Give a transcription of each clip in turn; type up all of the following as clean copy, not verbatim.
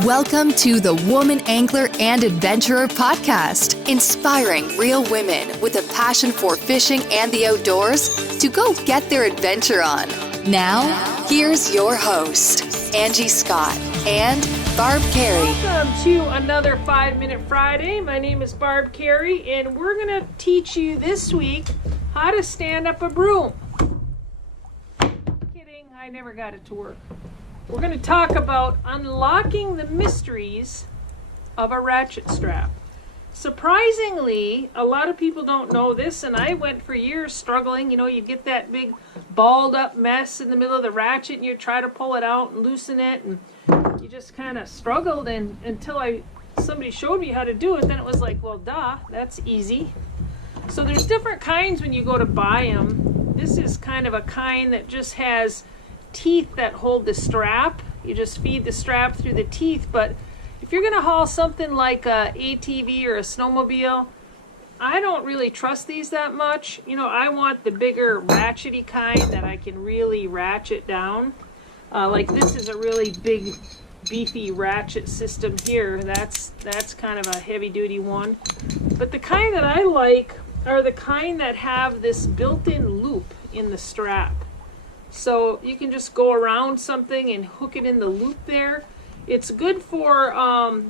Welcome to the Woman Angler and Adventurer podcast, inspiring real women with a passion for fishing and the outdoors to go get their adventure on. Now, here's your host, Angie Scott and Barb Carey. Welcome to another 5-Minute Friday. My name is Barb Carey, and we're going to teach you this week how to stand up a broom. Kidding, I never got it to work. We're going to talk about unlocking the mysteries of a ratchet strap. Surprisingly, a lot of people don't know this, and I went for years struggling. You know, you get that big balled up mess in the middle of the ratchet, and you try to pull it out and loosen it, and you just kind of struggled until somebody showed me how to do it. Then it was like, well, duh, that's easy. So there's different kinds when you go to buy them. This is kind of a kind that just has teeth that hold the strap. You just feed the strap through the teeth. But if you're going to haul something like a ATV or a snowmobile, I don't really trust these that much. You know, I want the bigger ratchety kind that I can really ratchet down. Like this is a really big beefy ratchet system here. That's kind of a heavy duty one. But the kind that I like are the kind that have this built-in loop in the strap. So you can just go around something and hook it in the loop there. It's good for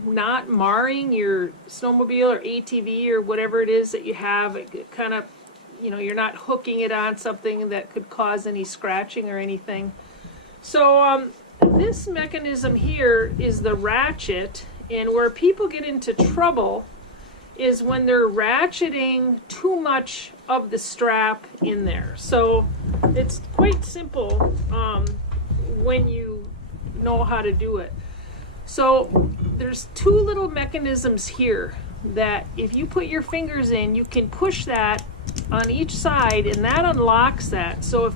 not marring your snowmobile or ATV or whatever it is that you have. It kind of, you know, you're not hooking it on something that could cause any scratching or anything. So this mechanism here is the ratchet, and where people get into trouble is when they're ratcheting too much of the strap in there. So it's quite simple when you know how to do it. So there's two little mechanisms here that if you put your fingers in, you can push that on each side, and that unlocks that. So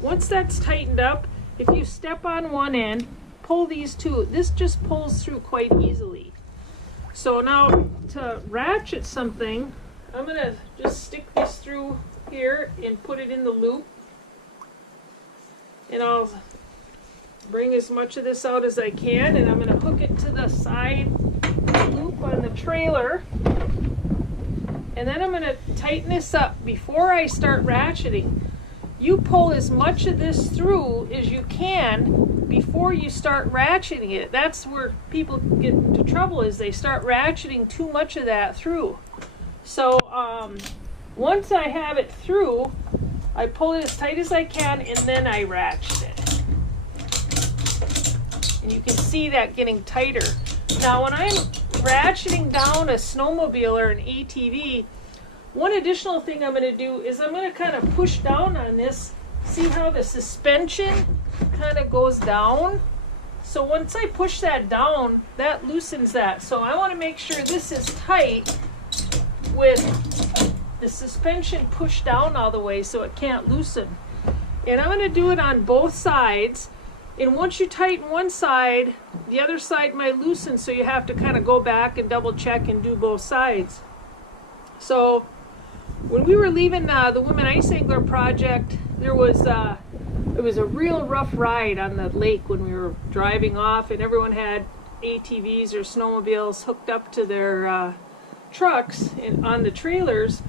once that's tightened up, if you step on one end, pull these two, this just pulls through quite easily. So now to ratchet something, I'm going to just stick this through here and put it in the loop. And I'll bring as much of this out as I can, and I'm going to hook it to the side loop on the trailer. And then I'm going to tighten this up. Before I start ratcheting, you pull as much of this through as you can before you start ratcheting it. That's where people get into trouble, is they start ratcheting too much of that through. So once I have it through, I pull it as tight as I can, and then I ratchet it. And you can see that getting tighter. Now when I'm ratcheting down a snowmobile or an ATV, one additional thing I'm going to do is I'm going to kind of push down on this. See how the suspension kind of goes down? So once I push that down, that loosens that. So I want to make sure this is tight with the suspension pushed down all the way so it can't loosen. And I'm going to do it on both sides. And once you tighten one side, the other side might loosen, so you have to kind of go back and double check and do both sides. So when we were leaving the Women Ice Angler project, it was a real rough ride on the lake when we were driving off, and everyone had ATVs or snowmobiles hooked up to their trucks and on the trailers.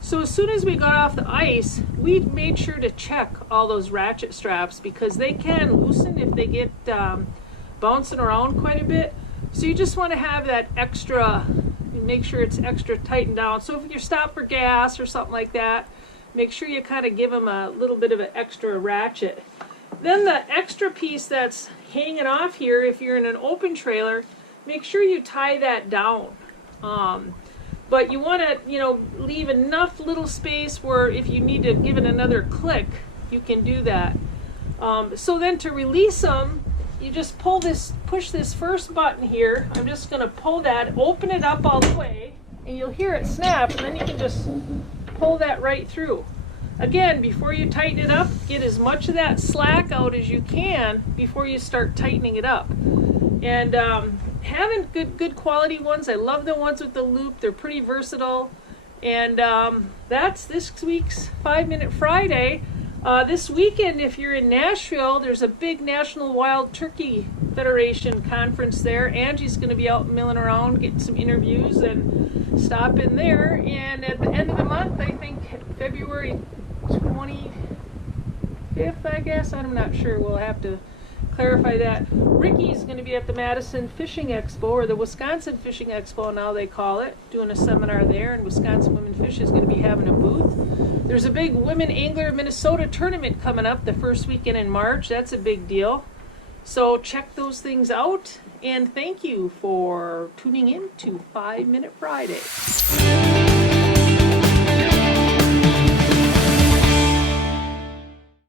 So as soon as we got off the ice, we made sure to check all those ratchet straps, because they can loosen if they get bouncing around quite a bit. So you just want to have that extra, make sure it's extra tightened down. So if you stop for gas or something like that, make sure you kind of give them a little bit of an extra ratchet. Then the extra piece that's hanging off here, if you're in an open trailer, make sure you tie that down. But you want to, leave enough little space where if you need to give it another click, you can do that. So then to release them, you just push this first button here. I'm just going to pull that, open it up all the way, and you'll hear it snap, and then you can just pull that right through. Again, before you tighten it up, get as much of that slack out as you can before you start tightening it up. And having good quality ones, I love the ones with the loop. They're pretty versatile. And that's this week's 5-Minute Friday. This weekend, if you're in Nashville, there's a big National Wild Turkey Federation conference there. Angie's going to be out milling around, getting some interviews, and stop in there. And at the end of the month, I think February 25th, I guess, I'm not sure. We'll have to clarify that. Ricky's going to be at the Madison Fishing Expo, or the Wisconsin Fishing Expo now they call it, doing a seminar there, and Wisconsin Women Fish is going to be having a booth. There's a big Women Angler Minnesota tournament coming up the first weekend in March. That's a big deal. So check those things out, and thank you for tuning in to 5 Minute Friday.